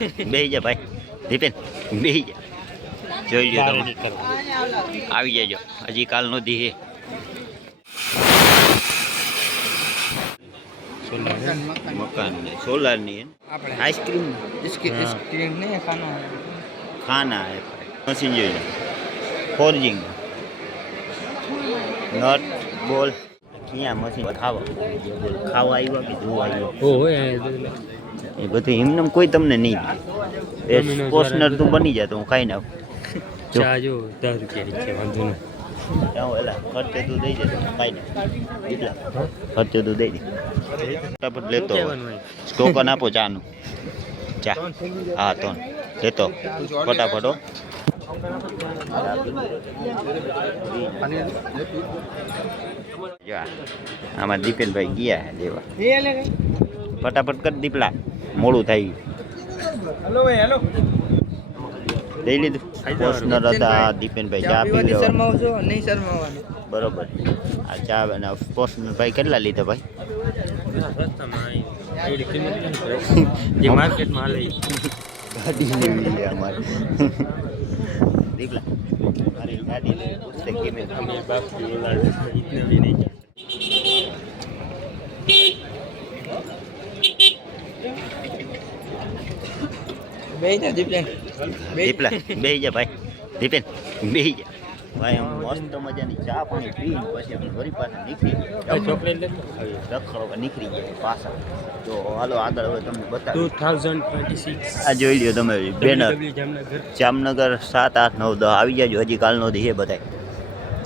બેહી જા ભાઈ. દીપેન બેહી જા. જોઈ લો તમે. આવી જજો. હજી કાલ નો દી મકાન ને આઈસ્ક્રીમ. આઈસ્ક્રીમ ખાના મશીન જોઈ નટ બોલ. ક્યાં મશીન? ખાવા. બોલ ખાવા આવ્યા કે જોવા આવ્યો? એ બધું એમને કોઈ તમને નહીં દે. એ તું બની જાય તો હું ખાઈ નાખું. ચા જો દસ રૂપિયા છે વાંધો નહીં. જાઉં એલા ખર્ચે તું દઈ દે તો હું ખાઈ નાખું. એટલા. ખર્ચે તું દઈ દે. ફટાફટ લેતો ટોકન આપો ચાનું. ચા. હા તો લેતો. ફટાફટ આમાં દીપેનભાઈ ગયા દેવા. ફટાફટ કર દીપલા. મોડું થઈ ગયું લઈ લીધું. ફોર્ચનર હતા દીપેનભાઈ ચા પી રહ્યો. બરોબર. આ ચા અને ભાઈ કેટલા લીધા ભાઈ? માર્કેટમાં ગાડી લઈ અમારે. દીકલા મારી ગાડી લઈ પૂછતે બે જા દીપલેન બે દીપલા બે જા ભાઈ દીપેન બે જા ભાઈ આમ મસ્ત મજાની ચા પાણી પી પછી અમે ઘરી પાસે નીકળી ચોકલેટ નીકળી ગયા પાછા તો હાલો આગળ હવે તમને ટુ બતાવું થાઉઝન્ડ ટ્વેન્ટી સિક્સ આ જોઈ લ્યો તમે બેનર જામનગર જામનગર સાત આઠ નવ દસ આવી જાજો હજી કાલનો દી હે બધાય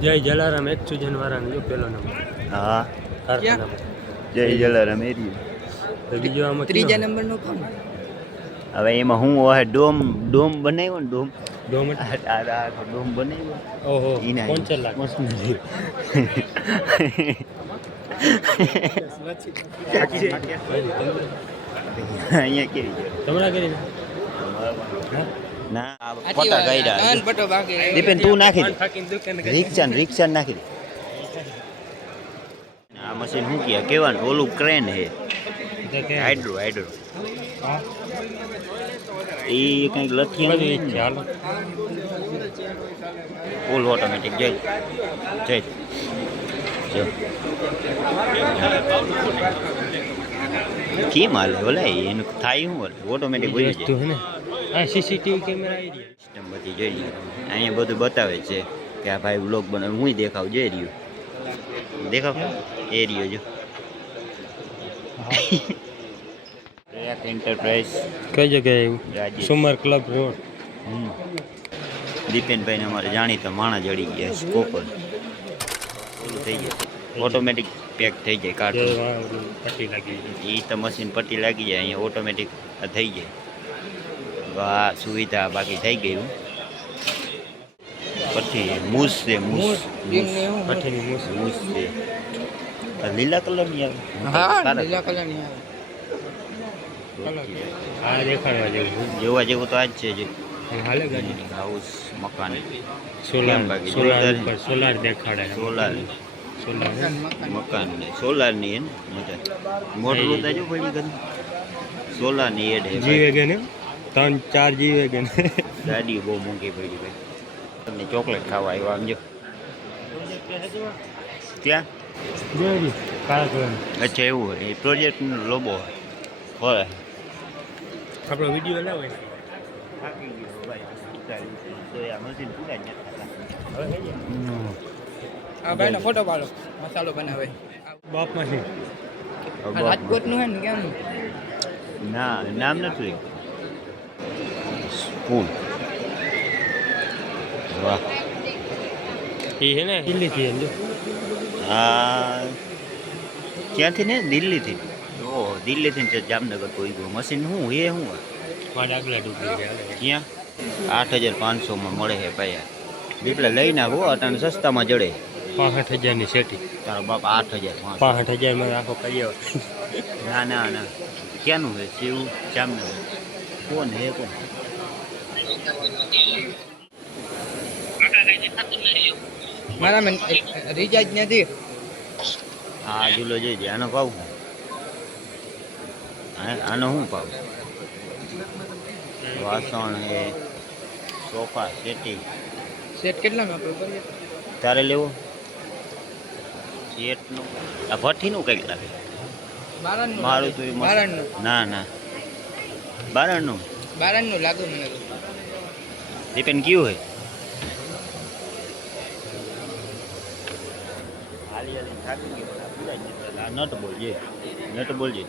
જય જલારામ એકસો જનવારાનો જો પેલો નંબર હા જય જલારામ એરિયો બીજો આમાં ત્રીજા નંબરનું કોણ હવે એમાં હું હવે ડોમ ડોમ બનાવ્યો ને ડોમ. આખો ડોમ બનાવ્યો. ઓહો એના. અહીંયા કેવી છે? ના પટા ગાયડા દીપેન તું નાખી દે. રિક્ષા રિક્ષા નાખી દે. આ મશીન શું કહે? કેવાનું? ઓલું ક્રેન હે હાઇડ્રો હાઇડ્રો એ કંઈક લખી ચાલો ફૂલ ઓટોમેટિક જઈ જય. જો કેમ હાલે? ઓલા એનું થાય શું બોલે ઓટોમેટિક હોય ને? આ સીસીટીવી કેમેરા આવી રહ્યા. સિસ્ટમ બધી જોઈ લઈએ અહીંયા બધું બતાવે છે કે આ ભાઈ વ્લોગ બનાવે. હું દેખાવ જોઈ રહ્યું. દેખાવ? એ રહ્યો જો. એક એન્ટરપ્રાઇઝ કઈ જગ્યાએ આવ્યું સુમર ક્લબ રોડ. દીપેનભાઈને અમારે જાણીતા માણસ જડી ગયા સ્કોપર ઓલું થઈ જાય. ઓટોમેટિક પેક થઈ જાય કાર્ડ પટ્ટી લાગી જાય. એ તો મશીન પટ્ટી લાગી જાય અહીંયા ઓટોમેટિક થઈ જાય. આ સુવિધા બાકી થઈ ગયું પછી મૂસ છે મૂસ. Moose moose. છે. લીલા કલરની આવે. હા લીલા કલરની આવે. આ દેખાડવા જેવું જોવા જેવું તો આજ છે જે હાલે ગાડી હાઉસ મકાન. સોલાર બાકી? સોલાર ઉપર સોલાર દેખાડે. સોલાર. સોલાર. મકાન ને સોલારની હે ને મજા. તો જો ગયું. સોલારની એડ હે જી ભાઈ. વેગન ત્રણ ચાર જી વેગન ગાડી બહુ મોંઘી પડી ભાઈ. તમને ચોકલેટ ખાવા આવ્યા આમ જો. કલર અચ્છા એવું હોય. એ પ્રોજેક્ટનો લોબો હોય. આપણો વીડિયો લાવો એનો. થાકી ગયો ભાઈ તો આ મશીન પૂરા જ આ ભાઈ નો ફોટો પાડો. મસાલો બનાવે. બાપમાંથી. આ રાજકોટનું હે ને કેમ? ના નામ નથી. સ્પૂન. વાહ. એ હે ને? દિલ્હીથી આ ક્યાંથી ને? દિલ્હીથી. દિલ્હીથી છે જામનગર કોઈ ગયું. મશીન શું એ શું આગલા ડૂબી ક્યાં? આઠ હજાર પાંચસોમાં મળે છે ભાઈ. એટલે લઈ હો અટાણે સસ્તામાં જડે. પાસઠ હજારની સેટી. તારો બાપ આઠ હજાર પાસઠ હજારમાં આખો કરી આવો ના ના ના. ક્યાંનું છે? શિવ જામનગર. કોણ હે કોણ? મારા રિચાર્જ નથી. હા જુલો જોઈ આનો ભાવ આનો શું ભાવ? વાસણ એ સોફા સેટી સેટ કેટલા આપણે તારે લેવો? સેટનું. આ ભઠ્ઠીનું કંઈક લાગે. મારું તો ના ના. બારણનું? બારણનું લાગે મને ડિપેન્ડ કયું હોય? હાલી થાકી ગયો. નટ બોલજે. નટ બોલજે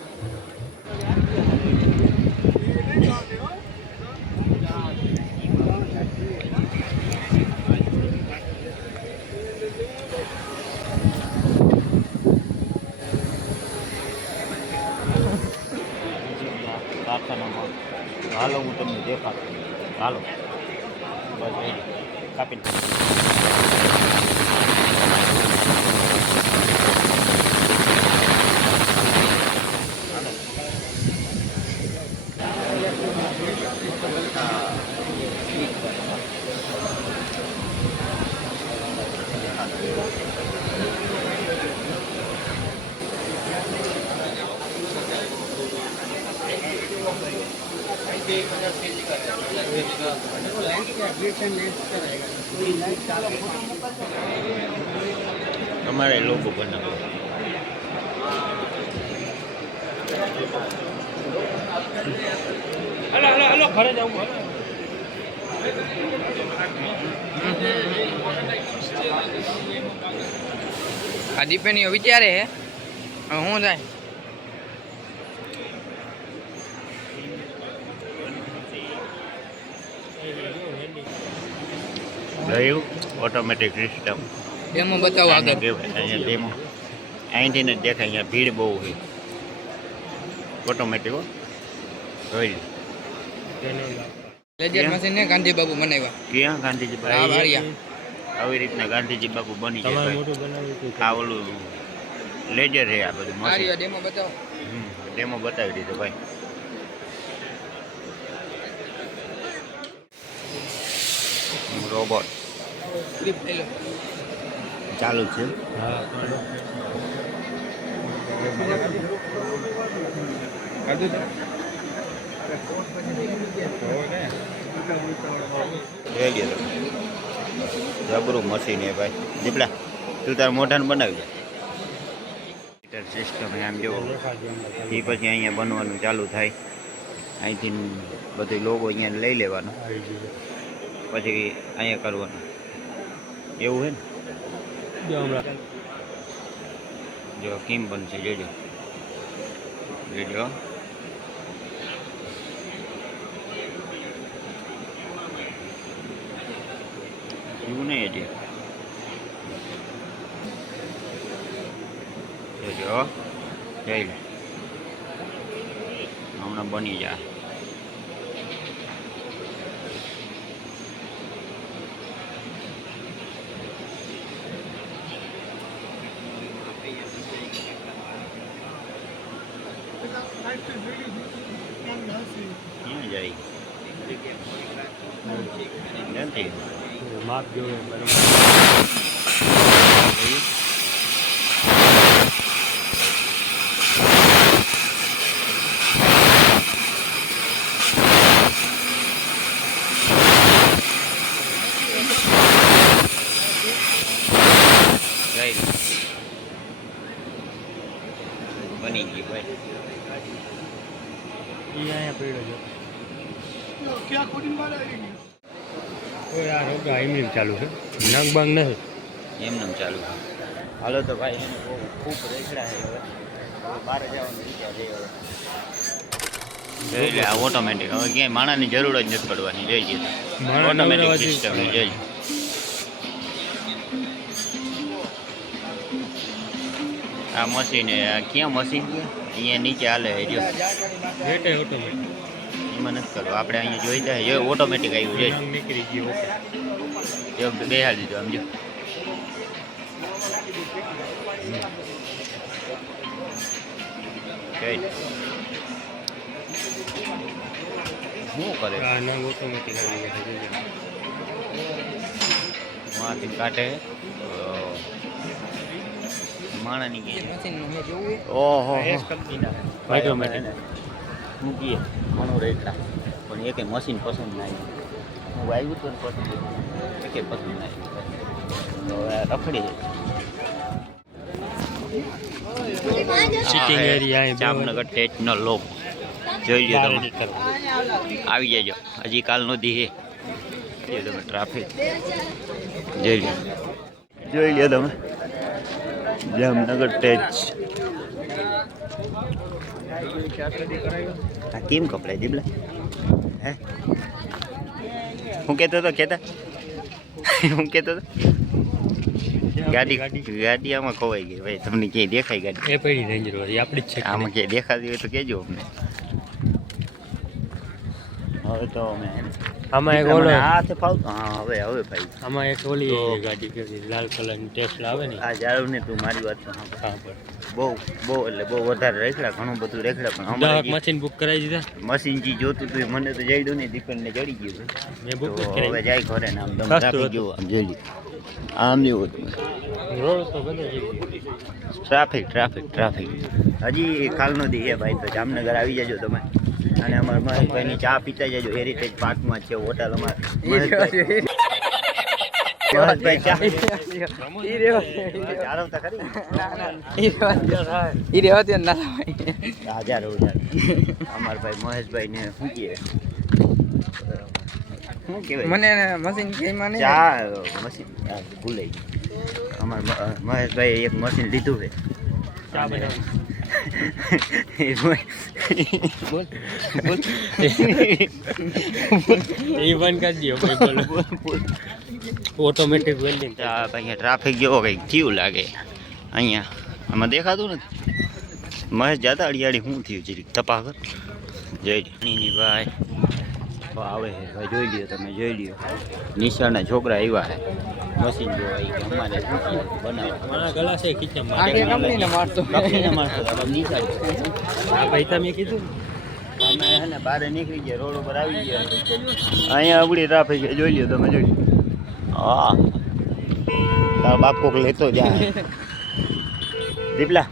કારખાનામાં હાલો હું તમને દેખાડું હાલો બસ ready. કાપી નાખો. હાલો. તમારે લોકો બનાવો. હાલો હલો હાલો ઘરે જવું આ દીપેનીઓ વિચારે હે હું થાય રહ્યું ઓટોમેટિક સિસ્ટમ ડેમો બતાવો આગળ. અહીંયા ડેમો અહીંથી ને દેખાય અહીંયા ભીડ બહુ હોય. ઓટોમેટિક હો. જોઈ લેજર મશીન ને ગાંધી બાબુ બનાવ્યા. ક્યાં ગાંધીજી બાબુ? આવી રીતના ગાંધીજી બાબુ બની જાય. આ ઓલું લેજર છે આ બધું ડેમો બતાવો. ડેમો બતાવી દીધો ભાઈ. રોબોટ. ચાલુ છે. જબરું મશીન એ ભાઈ. દીપડા, તું તારા મોઢાને બનાવી દે સિસ્ટમ આમ જોવો એ પછી અહીંયા બનવાનું ચાલુ થાય. અહીંથી બધું લોગો અહીંયા લઈ લેવાનો. પછી અહીંયા કરવાનું. એવું છે ને? જો કેમ બનશે? જોજો જોજો એવું નહીં હજી. જોજો જઈ લે. હમણાં બની જાય ક્યાં જાય નથી માપ જોવે. બની ગઈ ભાઈ એ અહીંયા પડ્યો છે ઓય આ રોગા એમની ચાલુ છે. નંગ બાંગ નથી. એમનેમ ચાલુ છે. હાલો તો ભાઈ એને બહુ ખૂબ રેખડા છે હવે. હવે બહાર જવાનું વિચાર છે હવે. જોઈ લે આ ઓટોમેટિક હવે ક્યાંય માણાની જરૂર જ નથી પડવાની. જોઈ જઈએ. ઓટોમેટિક સિસ્ટમ જોઈ આ મશીન આ ક્યાં મશીન અહીંયા નીચે હાલે જો ઓટોમેટિક એમાં નથી કરવું આપણે અહીંયા જોઈ જાય એ ઓટોમેટિક આવ્યું છે નીકળી ગયો ઓકે. જો બેહાડી દીધું આમ જો શું કરે? ઓટોમેટિક આવી ગયા છે જોજો. માંથી કાઢે. માણાની ગઈ મશીનનું મેં જોવું હે. ઓહો Automatic. મૂકીએ ઘણું રેખડા પણ એકે મશીન પસંદ ના આવ્યું હું આવ્યું તો પસંદ. એકે પસંદ ના આવ્યું તો હવે રખડી જાય એરિયા area જામનગર ટેચનો લોક જોઈ લો તમે. આવી જજો. હજી કાલ નદી હે. તમે ટ્રાફિક જોઈ લો જોઈ લો તમે. જામનગર ટેચ આ કેમ કપડાય દીબલા હે હું કહેતો હતો કહેતા હું કહેતો હતો ગાડી ગાડી આમાં ખોવાઈ ગઈ ભાઈ તમને ક્યાંય દેખાય ગાડી એ પડી રેન્જ રોવર એ આપણી જ છે કે આમાં નહીં? ક્યાંય દેખાતી હોય તો કહેજો અમને હવે તો અમે આમાં એક ઓલો મને હાથે ફાવતું હા હવે હવે ભાઈ આમાં એક ઓલી તો- ગાડી કેવી લાલ કલરની ટેસ્લા આવે ને આ જાળવ ને તું મારી વાત તો સાંભળ. હા પર બહુ બહુ એટલે બહુ વધારે રેખડા ઘણું બધું રેખડા પણ અમારે મશીન બુક કરાવી દીધા? મશીન જે જોતું હતું મને તો જઈ દઉં દીપન ને ચડી ગયું મેં બુક હવે જાય ઘરે ને આમ દમ રાખી ગયો આમ જોઈ. આમ જેવું હતું રોડ તો બધો ટ્રાફિક ટ્રાફિક ટ્રાફિક હજી કાલનો દી હે ભાઈ તો જામનગર આવી જજો તમે. અને અમારે મહેશભાઈની ચા પીતા જજો હેરિટેજ પાર્કમાં છે હોટલ અમાર. મને મશીન કેમાં નહીં ચા મશીન આ ભૂલાઈ ગયું. અમારા મહેશભાઈએ એક મશીન લીધું છે. એ મ- બોલ. બોલ એ બંધ કરી દો ભાઈ બોલો. ઓટોમેટિક વેલ્ડિંગ આ અહીંયા ટ્રાફિક જેવો કંઈક થયું લાગે. અહીંયા આમાં દેખાતું નથી. મહેશ જાતા અડિયાળી શું થયું જરીક? તપાસ કર. જય ની ભાઈ આવે છે. ભાઈ જોઈ લ્યો તમે જોઈ લ્યો. નિશાળના છોકરા આવ્યા છે. મશીન જોવા અમારે શું છે બનાવવા મારા ગલા છે કિચન કંપનીને મારતો. કંપનીના માણસો નિશાળ આ ભાઈ તમે કીધું? અમે હે ને બહાર નીકળી ગયા રોડ ઉપર આવી ગયા. અહીંયા અબડી ટ્રાફિક જોઈ લ્યો તમે જોઈ હા. તારો બાપ કોક લેતો જાય. દીપલા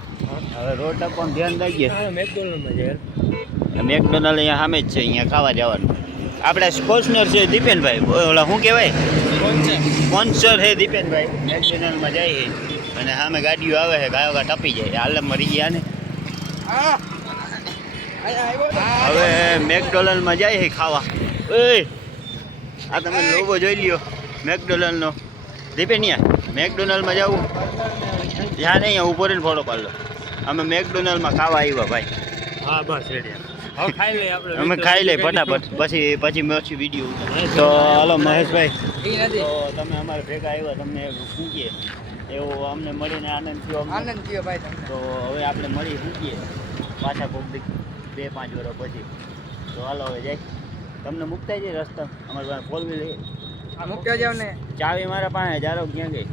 હવે રોડ ટપવાનું ધ્યાન રાખીએ મેકડોનલ્ડ અહીંયા સામે જ છે અહીંયા ખાવા જવાનું. આપણે સ્પોન્સર છે દીપેનભાઈ. ઓલા શું કહેવાય? સ્પોન્સર છે દીપેનભાઈ. મેકડોનલ્ડમાં જાય છે. અને સામે ગાડીઓ આવે છે, ગાયો ગા ટપી જાય. હાલ મરી ગયા ને. હવે મેકડોનલ્ડમાં જાય છે ખાવા. ઓય આ તમે લોગો જોઈ લ્યો, મેકડોનલ્ડનો. દીપેનિયા મેકડોનલ્ડમાં જવું ત્યાં નહીં ઊભો રહીને ફોટો પાડલો અમે મેકડોનલ્ડમાં ખાવા આવ્યા, ભાઈ. હા, બસ રેડી લઈએ અમે ખાઈ લઈએ ફટાફટ. પછી પછી પછી વીડિયો તો હાલો મહેશભાઈ. નથી. તો તમે અમારે ભેગા આવ્યા તમને શું એવો અમને મળીને આનંદ થયો આનંદ થયો ભાઈ તો હવે આપણે મળી શું પાછા કોક બે પાંચ વર્ષ પછી. તો હાલો હવે જાય. તમને મુકતા જઈએ રસ્તા? અમારી પાસે ફોર વ્હીલ મૂકતા મૂક્યો જાવ ને. ચાવી મારા પાસે જારો ક્યાં ગઈ.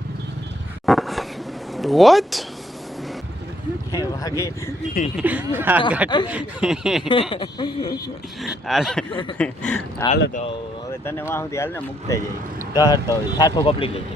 What? વાગે. હાલ. તો હવે તને વાહ સુધી હાલ ને મુકતા જાય. તો હોય સાઠો કપડી લેજે